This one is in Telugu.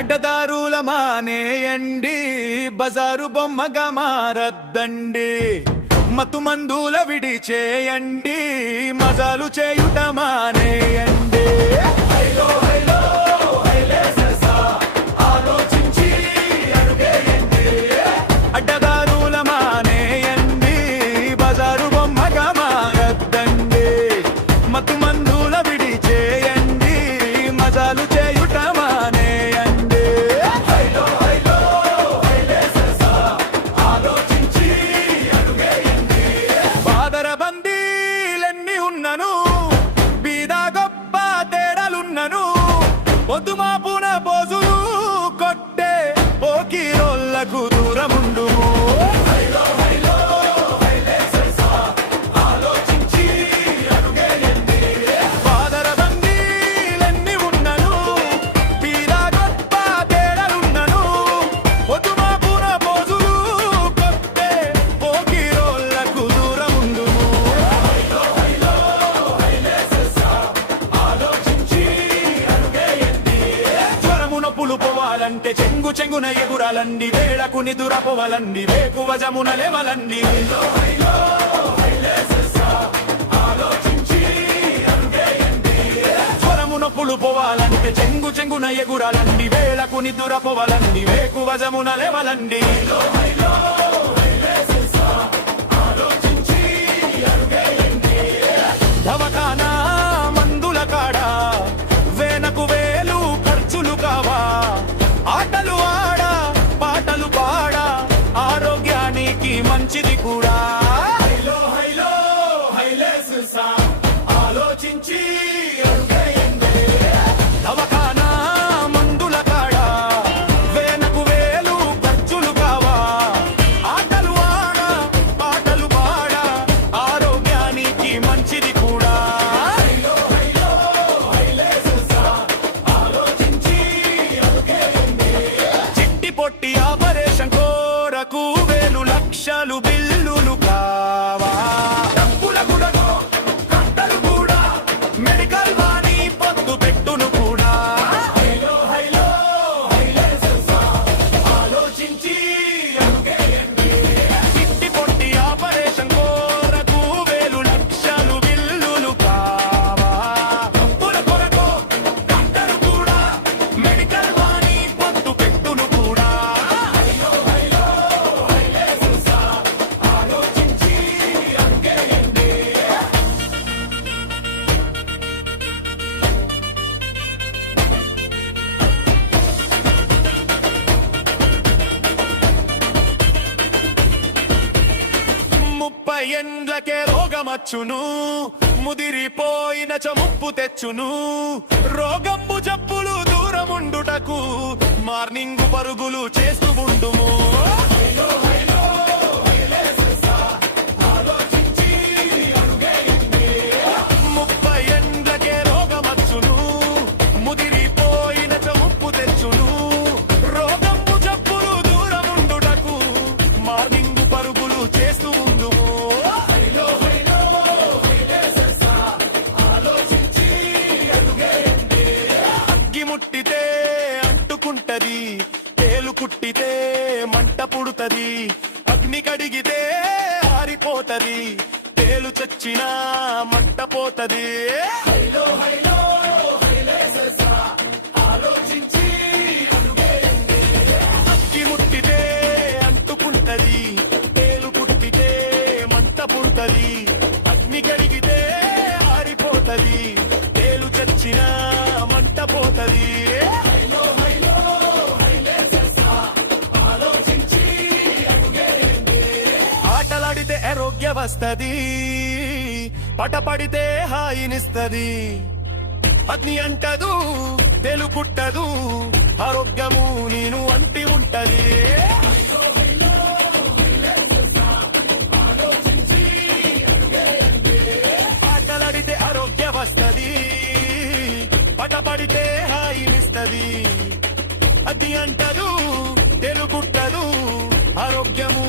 అడ్డదారుల మానేయండి, బజారు బొమ్మగా మారద్దండి. మత్తు మందుల విడి చేయండి, మజాలు చేయుట మానేయండి. అడ్డదారుల మానేయండి, బజారు బొమ్మగా మారద్దండి. మత్తు మందుల విడి చేయండి, మజాలు చేయుట మానేయండి. బాదర బందీలెన్ని ఉన్నను, బీద గొప్ప తేడాలున్నను, పొద్దుమాపున పోజులు కొట్టే పోకిరోళ్లకు దూరముండు. బాదర బందీలెన్ని ఉన్నను, బీద గొప్ప తేడాలున్నను, పొద్దుమాపున పోజులు కొట్టే పోకిరోళ్లకు దూరముండు. జ్వరమునొప్పులు పోవాలంటే చెంగు చెంగున ఎగురాలండి, వేళకు నిదురపోవాలండి, వేకువ జమున లేవలండి. జ్వరమునొప్పులు పోవాలంటే చెంగు చెంగున ఎగురాలండి, వేళకు నిదురపోవాలండి, వేకువ జమున లేవలండి. దవకానా మందుల కాడా వేనకు వేలు ఖర్చులు కావా, ఆటలు ఆడా పాటలు పాడా ఆరోగ్యానికి మంచిది కూడా. ఆలోచించి దవకానా మందుల కాడా వేనకు వేలు ఖర్చులు కావా, ఆటలు ఆడా పాటలు పాడా ఆరోగ్యానికి మంచిది కూడా. చిట్టి పొట్టి ఆపరేషన్ కోరకు వేలు లక్షలు బిల్లులు కావా, డబ్బుల గుడగో గంటలు కూడా, మెడికల్ వాణి పొద్దు పెట్టును కూడా. ఆలోచించి చిట్టి పొట్టి ఆపరేషన్ కోరకు వేలు లక్షలు బిల్లులు కావా, డబ్బుల కొరకు గంటలు కూడా, మెడికల్ వాణి పొద్దు పెట్టును కూడా. ముప్పై ఎండ్లకే రోగమచ్చును, ముదిరిపోయిన ముప్పు తెచ్చును. రోగంబు జబ్బులు దూరముండుటకు మార్నింగ్ పరుగులు చేస్తూ ఉండుము. ముప్పై ఎండ్లకే రోగమచ్చును, ముదిరిపోయిన ముప్పు తెచ్చును. రోగంబు జబ్బులు దూరముండుటకు మార్నింగ్ పరుగులు చేస్తూ ఉండుము. అగ్గి ముట్టితే అంటుకుంటది, తేలు కుట్టితే మంట పుడుతది, అగ్ని కడిగితే ఆరిపోతది, తేలు చచ్చినా మంట పోతది. అగ్గి ముట్టితే అంటుకుంటది, తేలు కుట్టితే మంట పుడుతది, అగ్ని కడిగితే ఆరిపోతది, తేలు చచ్చినా మంట పోతది. ఆటలాడితే ఆరోగ్య వస్తది, పటపడితే హాయినిస్తది, అగ్ని అంటదు తేలు కుట్టదు, ఆరోగ్యము నేను అంటి ఉంటది. ఆటలాడితే ఆరోగ్య వస్తది, పటపడితే హాయినిస్తది, అది అంటదు తెలుగుట్టదు, ఆరోగ్యము